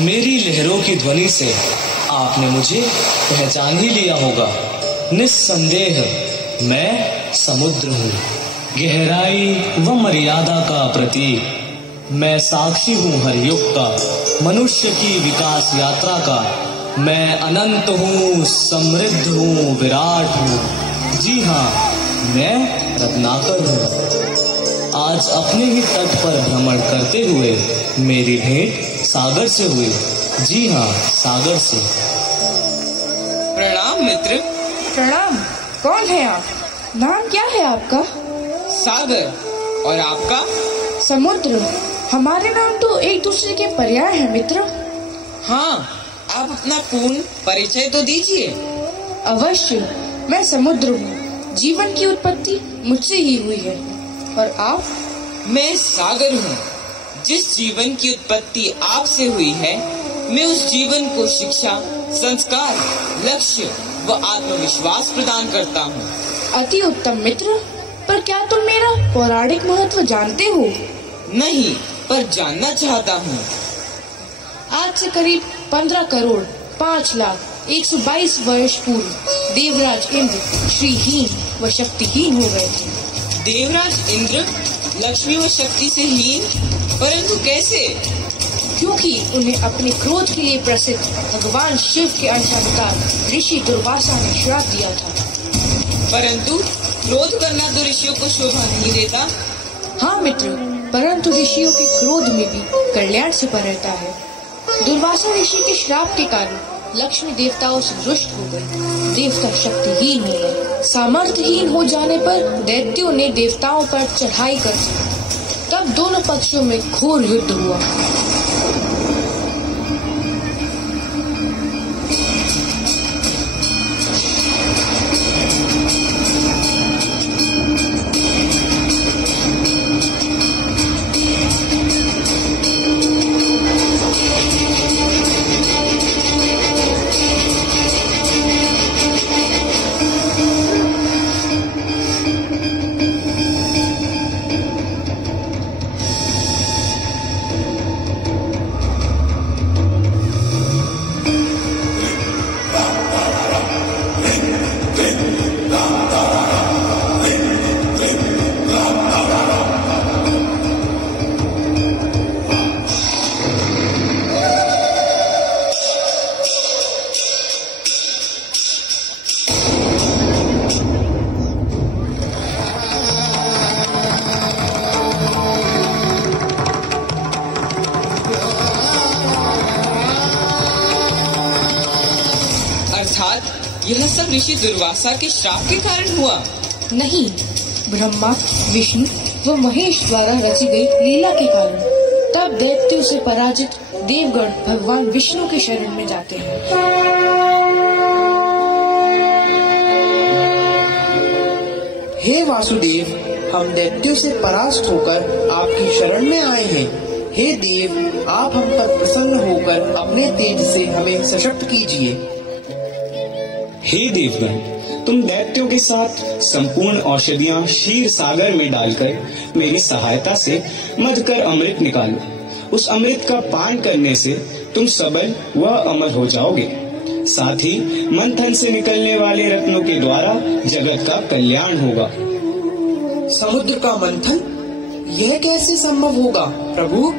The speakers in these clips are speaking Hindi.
मेरी लहरों की ध्वनि से आपने मुझे पहचान ही लिया होगा। निस्संदेह मैं समुद्र हूँ, गहराई व मर्यादा का प्रतीक। मैं साक्षी हूँ हर युग का, मनुष्य की विकास यात्रा का। मैं अनंत हूँ, समृद्ध हूँ, विराट हूँ। जी हाँ, मैं रत्नाकर हूँ। आज अपने ही तट पर भ्रमण करते हुए मेरी भेंट सागर से हुई। जी हाँ, सागर से। प्रणाम मित्र। प्रणाम। कौन है आप? नाम क्या है आपका? सागर। और आपका? समुद्र। हमारे नाम तो एक दूसरे के पर्याय हैं मित्र। हाँ, आप अपना पूर्ण परिचय तो दीजिए। अवश्य। मैं समुद्र हूँ। जीवन की उत्पत्ति मुझसे ही हुई है। और आप? मैं सागर हूँ। जिस जीवन की उत्पत्ति आपसे हुई है, मैं उस जीवन को शिक्षा, संस्कार, लक्ष्य व आत्मविश्वास प्रदान करता हूँ। अति उत्तम मित्र। पर क्या तुम मेरा पौराणिक महत्व जानते हो? नहीं, पर जानना चाहता हूँ। आज से करीब 15 करोड़ 5 लाख 122 वर्ष पूर्व देवराज इंद्र श्रीहीन व शक्तिहीन हो गए थे। देवराज इंद्र लक्ष्मी व शक्ति से हीन? परंतु कैसे? क्योंकि उन्हें अपने क्रोध के लिए प्रसिद्ध भगवान शिव के अंशानुसार ऋषि दुर्वासा ने श्राप दिया था। परंतु क्रोध करना तो ऋषियों को शोभा नहीं देता। हाँ मित्र, परंतु ऋषियों के क्रोध में भी कल्याण छिपा रहता है। दुर्वासा ऋषि के श्राप के कारण लक्ष्मी देवताओं से रुष्ट हो गई। देवता शक्तिहीन हो गए। सामर्थ्यहीन हो जाने पर दैत्यों ने देवताओं पर चढ़ाई कर दी। तब दोनों पक्षों में घोर युद्ध हुआ। यह सब ऋषि दुर्वासा के श्राप के कारण हुआ? नहीं, ब्रह्मा, विष्णु व महेश द्वारा रची गई लीला के कारण। तब दैत्यों से पराजित देवगण भगवान विष्णु के शरण में जाते हैं। हे वासुदेव, हम दैत्यों से परास्त होकर आपकी शरण में आए हैं। हे देव, आप हम पर प्रसन्न होकर अपने तेज से हमें सशक्त कीजिए। हे देवगण, तुम दैत्यों के साथ संपूर्ण औषधियां क्षीर सागर में डालकर मेरी सहायता से मध कर अमृत निकालो। उस अमृत का पान करने से तुम सबल व अमर हो जाओगे। साथ ही मंथन से निकलने वाले रत्नों के द्वारा जगत का कल्याण होगा। समुद्र का मंथन? यह कैसे संभव होगा प्रभु?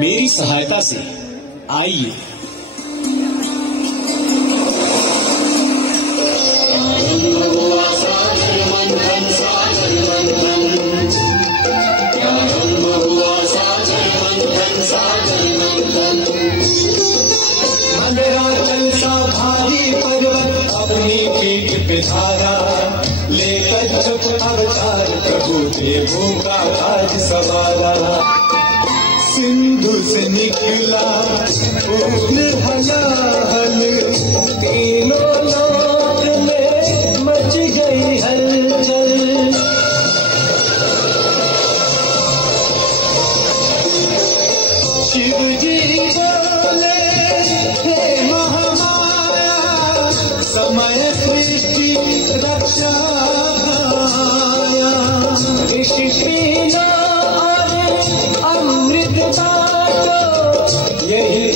मेरी सहायता से। आइए। लेकर जब अवतार प्रभु देवों का आज सवारा। सिंधु से निकला उठने हलाहल, तीनों लोक में मच गई हलचल। शिव जी बोले, हे महामाया, समय सृष्टि रक्षा ऋषि पीना अमृत बाटो, यही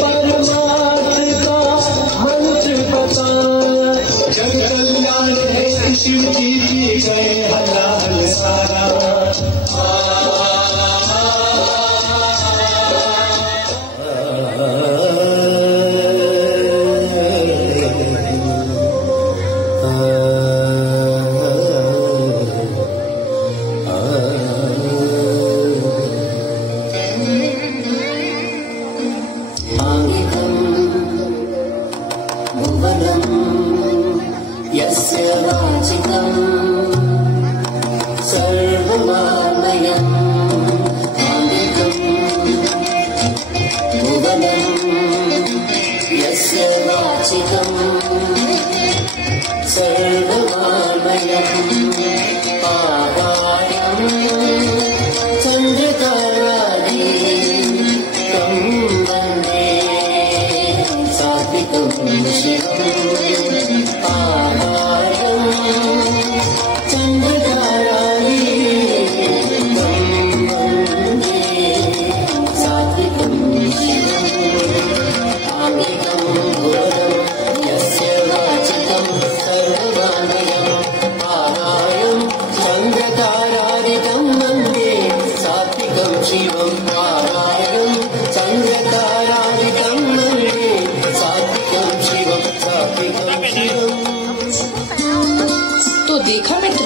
तो देखा मित्र,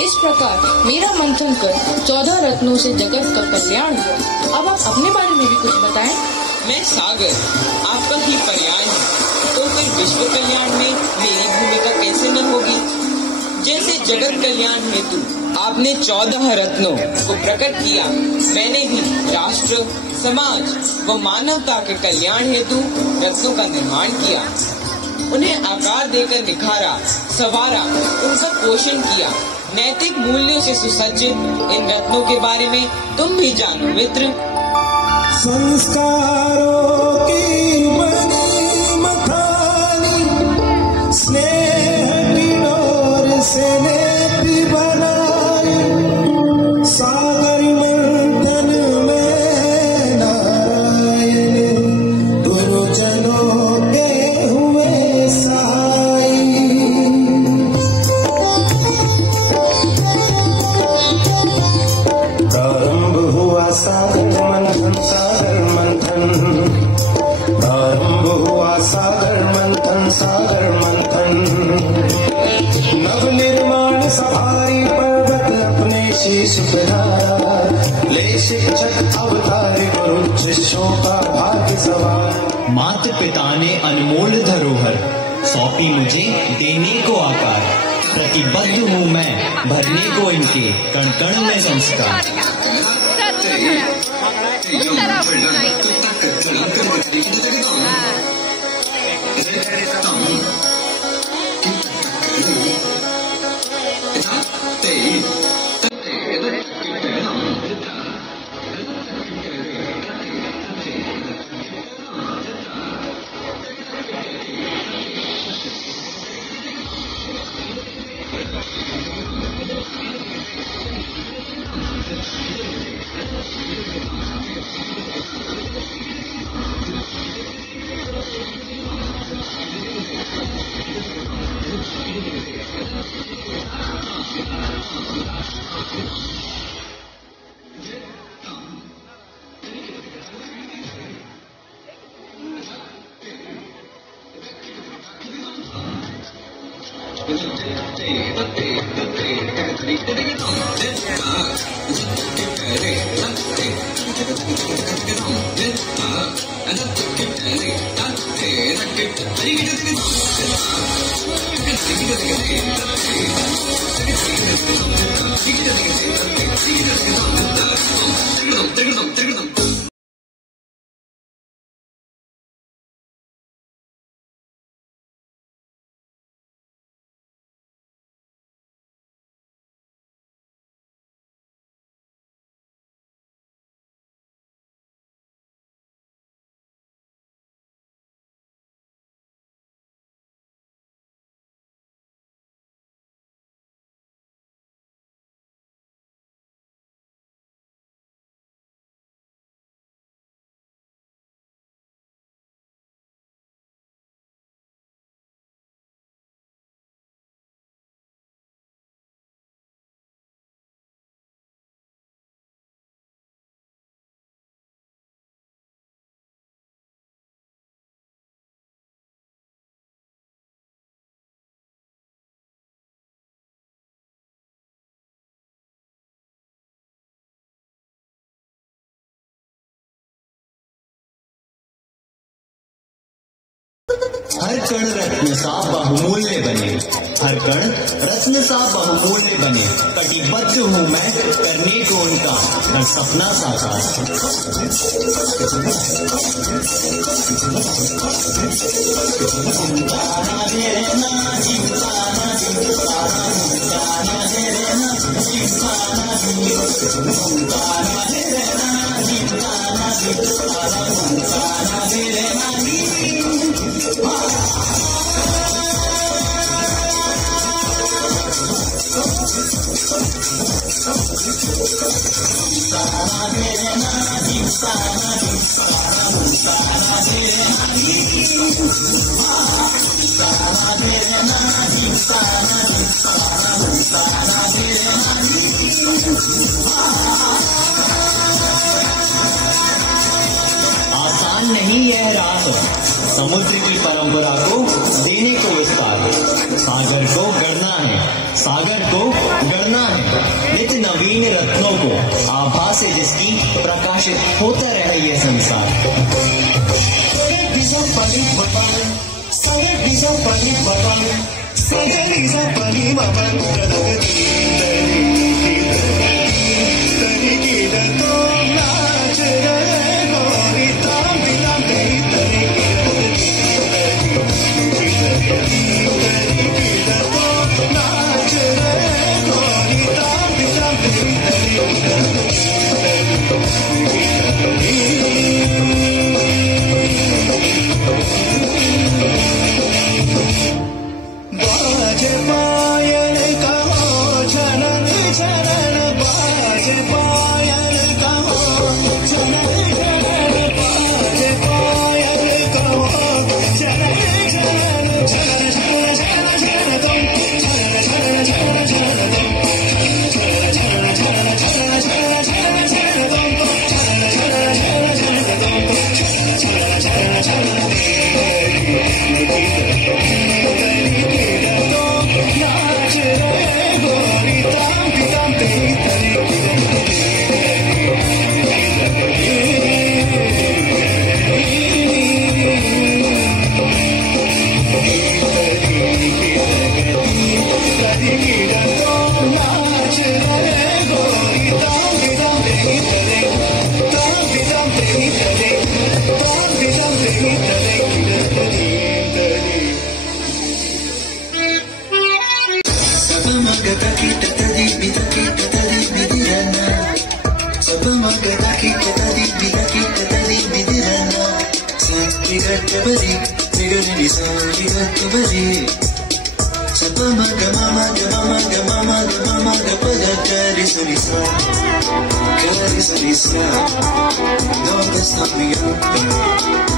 इस प्रकार मेरा मंथन कर 14 रत्नों से जगत का कल्याण हुआ। अब आप अपने बारे में भी कुछ बताएं। मैं सागर, आपका ही पर्याय हूँ, तो फिर विश्व कल्याण में मेरी भूमिका कैसे न होगी। जैसे जगत कल्याण हेतु आपने 14 रत्नों को प्रकट किया, मैंने भी राष्ट्र, समाज व मानवता के कल्याण हेतु रत्नों का निर्माण किया, उन्हें आकार देकर निखारा, संवारा, उनका पोषण किया। नैतिक मूल्यों से सुसज्जित इन रत्नों के बारे में तुम भी जानो मित्र। संस्कारों की बनी मखानी, स्नेह की डोर से नेत्री बनाई, सागर मंथन में नारायण गुरुजनों के हुए सहाय। प्रारंभ हुआ सागर मंथन, सागर मंथन, प्रारंभ हुआ सागर मंथन, सागर मंथन। नव निर्माण सफारी पर्वत अपने शीश बिठाया, ले शिक्षक अवतार गुरु शिष्यों का भाग्य सवार। माता पिता ने अनमोल धरोहर सौंपी मुझे देने को आकार, प्रतिबद्ध हूँ मैं भरने को इनके कण कण में संस्कार। हर कण रत्न सा बहुमूल्य बने, हर कण रत्न सा बहुमूल्य बने, कटिबद्ध हूँ मैं करने को उनका हर सपना साकार। आसान नहीं यह राह, समुद्र की परंपरा को देने को विस्तार। सागर को गढ़ना है, सागर को गढ़ना है, नित्य नवीन रत्नों को आभा से जिसकी प्रकाशित होता रहे ये संसार।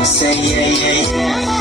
Say yeah, yeah, yeah.